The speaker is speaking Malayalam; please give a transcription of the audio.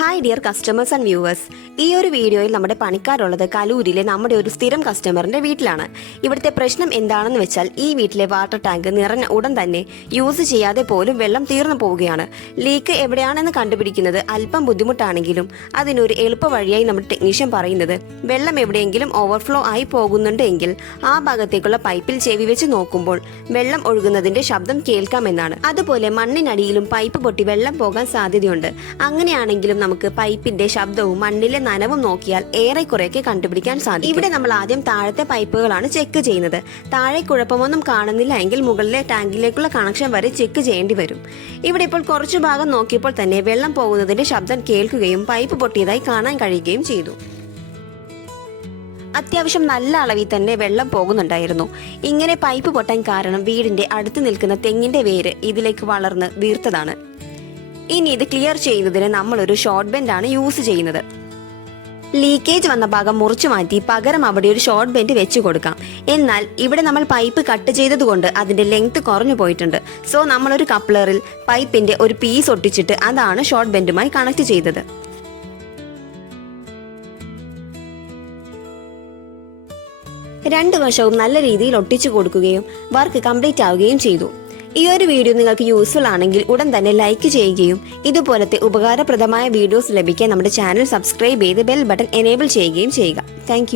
Hi dear customers and viewers, ഈ ഒരു വീഡിയോയിൽ നമ്മുടെ പണിക്കാരുള്ളത് കലൂരിലെ നമ്മുടെ ഒരു സ്ഥിരം കസ്റ്റമറിന്റെ വീട്ടിലാണ്. ഇവിടുത്തെ പ്രശ്നം എന്താണെന്ന് വെച്ചാൽ ഈ വീട്ടിലെ വാട്ടർ ടാങ്ക് നിറഞ്ഞ ഉടൻ തന്നെ യൂസ് ചെയ്യാതെ പോലും വെള്ളം തീർന്നു പോവുകയാണ്. ലീക്ക് എവിടെയാണെന്ന് കണ്ടുപിടിക്കുന്നത് അല്പം ബുദ്ധിമുട്ടാണെങ്കിലും അതിനൊരു എളുപ്പ വഴിയായി നമ്മുടെ ടെക്നീഷ്യൻ പറയുന്നത് വെള്ളം എവിടെയെങ്കിലും ഓവർഫ്ലോ ആയി പോകുന്നുണ്ട് എങ്കിൽ ആ ഭാഗത്തേക്കുള്ള പൈപ്പിൽ ചെവി വെച്ച് നോക്കുമ്പോൾ വെള്ളം ഒഴുകുന്നതിന്റെ ശബ്ദം കേൾക്കാമെന്നാണ്. അതുപോലെ മണ്ണിനടിയിലും പൈപ്പ് പൊട്ടി വെള്ളം പോകാൻ സാധ്യതയുണ്ട്. അങ്ങനെയാണെങ്കിലും നമുക്ക് പൈപ്പിന്റെ ശബ്ദവും മണ്ണിലെ നനവും നോക്കിയാൽ ഏറെക്കുറെയൊക്കെ കണ്ടുപിടിക്കാൻ സാധിക്കും. ഇവിടെ നമ്മൾ ആദ്യം താഴത്തെ പൈപ്പുകളാണ് ചെക്ക് ചെയ്യുന്നത്. താഴെ കുഴപ്പമൊന്നും കാണുന്നില്ല എങ്കിൽ മുകളിലെ ടാങ്കിലേക്കുള്ള കണക്ഷൻ വരെ ചെക്ക് ചെയ്യേണ്ടി വരും. ഇവിടെ ഇപ്പോൾ കുറച്ചു ഭാഗം നോക്കിയപ്പോൾ തന്നെ വെള്ളം പോകുന്നതിന്റെ ശബ്ദം കേൾക്കുകയും പൈപ്പ് പൊട്ടിയതായി കാണാൻ കഴിയുകയും ചെയ്തു. അത്യാവശ്യം നല്ല അളവിൽ തന്നെ വെള്ളം പോകുന്നുണ്ടായിരുന്നു. ഇങ്ങനെ പൈപ്പ് പൊട്ടാൻ കാരണം വീടിന്റെ അടുത്ത് നിൽക്കുന്ന തെങ്ങിന്റെ വേര് ഇതിലേക്ക് വളർന്ന് വീർത്തതാണ്. ഇനി ഇത് ക്ലിയർ ചെയ്യുന്നതിന് നമ്മളൊരു ഷോർട്ട് ബെൻഡ് ആണ് യൂസ് ചെയ്യുന്നത്. ലീക്കേജ് വന്ന ഭാഗം മുറിച്ചു മാറ്റി പകരം അവിടെ ഒരു ഷോർട്ട് ബെൻഡ് വെച്ചു കൊടുക്കാം. എന്നാൽ ഇവിടെ നമ്മൾ പൈപ്പ് കട്ട് ചെയ്തതുകൊണ്ട് അതിന്റെ ലെങ്ത് കുറഞ്ഞു പോയിട്ടുണ്ട്. സോ നമ്മളൊരു കപ്ലറിൽ പൈപ്പിന്റെ ഒരു പീസ് ഒട്ടിച്ചിട്ട് അതാണ് ഷോർട്ട് ബെൻഡുമായി കണക്ട് ചെയ്തത്. രണ്ടു വശവും നല്ല രീതിയിൽ ഒട്ടിച്ചു കൊടുക്കുകയും വർക്ക് കംപ്ലീറ്റ് ആവുകയും ചെയ്തു. ഈ ഒരു വീഡിയോ നിങ്ങൾക്ക് യൂസ്ഫുൾ ആണെങ്കിൽ ഉടൻ തന്നെ ലൈക്ക് ചെയ്യുകയും ഇതുപോലത്തെ ഉപകാരപ്രദമായ വീഡിയോസ് ലഭിക്കാൻ നമ്മുടെ ചാനൽ സബ്സ്ക്രൈബ് ചെയ്ത് ബെൽ ബട്ടൺ എനേബിൾ ചെയ്യുകയും ചെയ്യുക. താങ്ക്